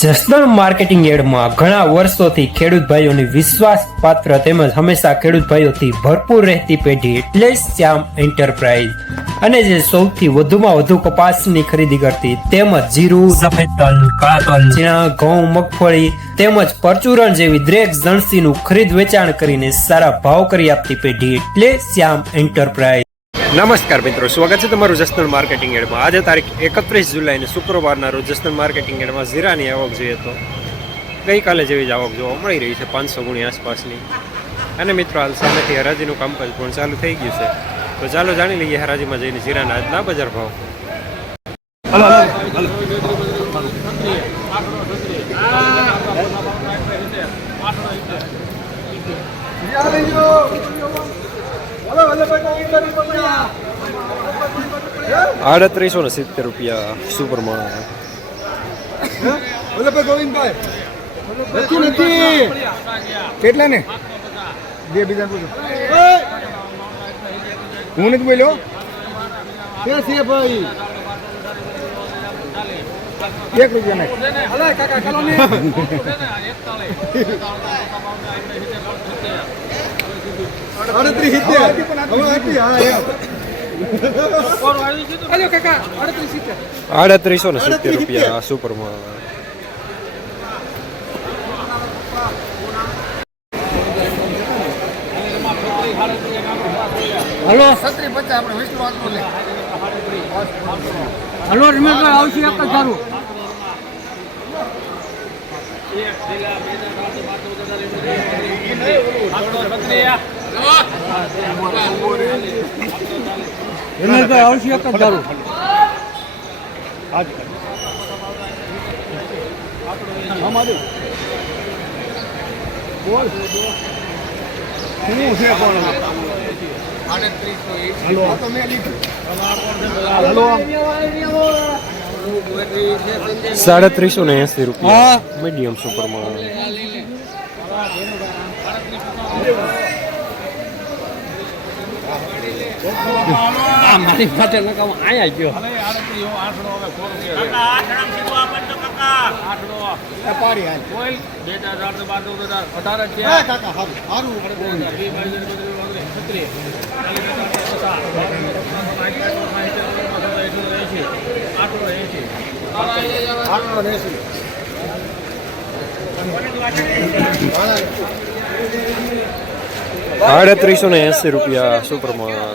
Jasdan marketing યાર્ડમાં ઘણા વર્ષોથી ખેડૂત ભાઈઓની વિશ્વાસપાત્ર તેમજ હંમેશા ખેડૂત ભાઈઓથી ભરપૂર રહેતી પેઢી એટલે શ્યામ એન્ટરપ્રાઇઝ અને જે સૌથી વધુમાં વધુ કપાસની ખરીદી કરતી તેમજ જીરું, સફેદ તલ, કાળા તલ, ચણા, ઘઉં, મગફળી તેમજ પરચુરણ જેવી દરેક જણસીનું ખરીદ વેચાણ કરીને સારા ભાવ કરી આપતી પેઢી એટલે શ્યામ એન્ટરપ્રાઇઝ। નમસ્કાર મિત્રો, સ્વાગત છે તમારું જસદણ માર્કેટિંગ યાર્ડમાં। આજે તારીખ 31 જુલાઈને શુક્રવારના રોજ જસદણ માર્કેટિંગ યાર્ડમાં જીરાની આવક જોઈએ તો ગઈકાલે જેવી જ આવક જોવા મળી રહી છે 500 ગુણી આસપાસની। અને મિત્રો હાલ સામેથી હરાજીનું કામકાજ પણ ચાલુ થઈ ગયું છે, તો ચાલો જાણી લઈએ હરાજીમાં જઈને જીરાના આજના બજાર ભાવ। ₹3870 સુપર માણા। કેટલા ને બે બીજા પૂછો, હું નથી બોલ્યો છે ભાઈ ₹1 ₹3870 સુપર માણા। હલો 3750 આપણે વિષ્ણુ વાત બોલે। હલો રમેશભાઈ આવશે એક જ સારું। રમેશભાઈ આવશે એક જ સારું। અમારું બોલ શું છે કોણ? ₹380 મીડિયમ સુપર માણા। મારી પાસે નકામ આયા ગયો ₹380 સુપર માણા।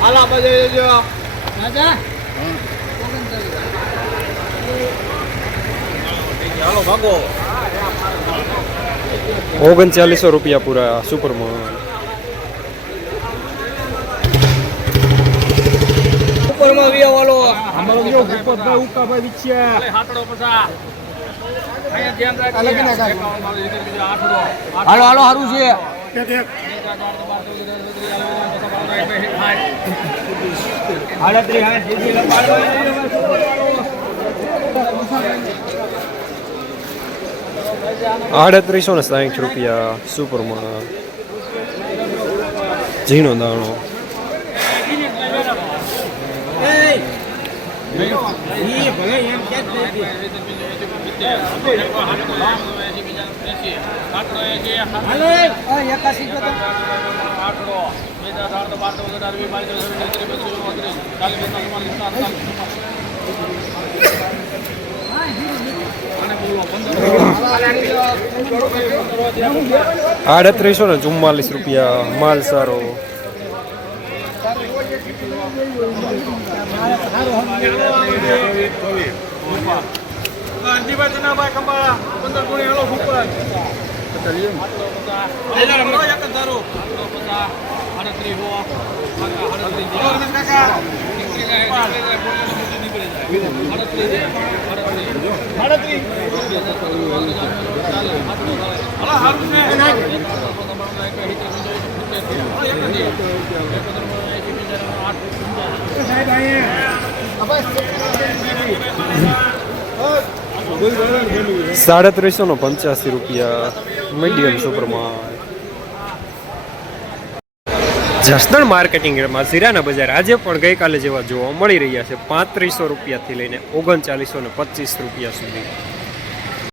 હાલા બજે જો રાજા હાલો ભાગો। ₹3900 પૂરા સુપર માણા। ઉપરમાં વિયા વાલો અમારો જો ભૂપતભાઈ ઉકાભાઈ વિચ્યા હાટડો પસા અહીંયા ધ્યાન રાખજો। હાલો હાલો હારું છે। ₹3860 સુપર માણા। ઝીણો દાણો ₹3844 માલ સારો। ₹3785 મીડિયમ સુપરમાં. જસદણ માર્કેટિંગ યાર્ડમાં જીરાના બજાર આજે પણ ગઈકાલે જેવા જોવા મળી રહ્યા છે. ₹3500 થી લઈને ₹3925 સુધી.